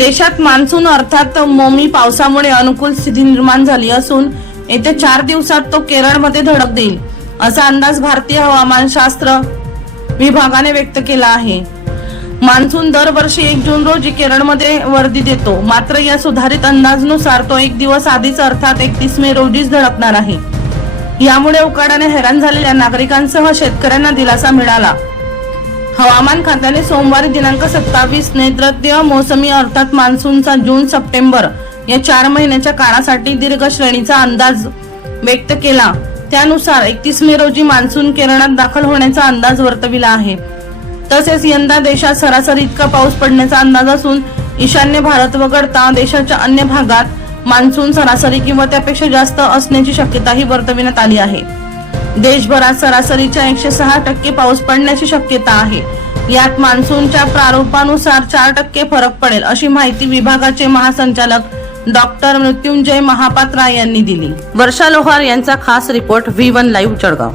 देशात मान्सून अर्थात मोमी पावसामुळे अनुकूल स्थिती निर्माण झाली असून येत्या चार दिवसात तो केरळमध्ये धडक देईल असा अंदाज भारतीय हवामानशास्त्र विभागाने व्यक्त केला आहे. मान्सून दरवर्षी एक जून रोजी केरळमध्ये वर्दी देतो मात्र या सुधारित अंदाजनुसार तो एक दिवस आधीच अर्थात एकतीस मे रोजीच धडकणार आहे. यामुळे उकाडाने हैराण झालेल्या नागरिकांसह शेतकऱ्यांना दिलासा मिळाला. हवामान खात्याने सोमवारी दिनांक सत्तावीस नैऋत्य मोसमी अर्थात मान्सूनचा जून सप्टेंबर या चार महिन्याच्या काळासाठी दीर्घ श्रेणीचा अंदाज व्यक्त केला. त्यानुसार एकतीस मे रोजी मान्सून केरळात दाखल होण्याचा अंदाज वर्तविला आहे. तसेच यंदा देशात सरासरी इतका पाऊस पडण्याचा अंदाज असून ईशान्य भारत वगळता देशाच्या अन्य भागात मान्सून सरासरी किंवा त्यापेक्षा जास्त असण्याची शक्यताही वर्तविण्यात आली आहे. देशभरात सरासरीच्या एकशे सहा टक्के पाऊस पडण्याची शक्यता आहे. यात मान्सूनच्या प्रारूपानुसार चार टक्के फरक पडेल अशी माहिती विभागाचे महासंचालक डॉक्टर मृत्युंजय महापात्रा यांनी दिली. वर्षा लोहार यांचा खास report V one live Jalgaon.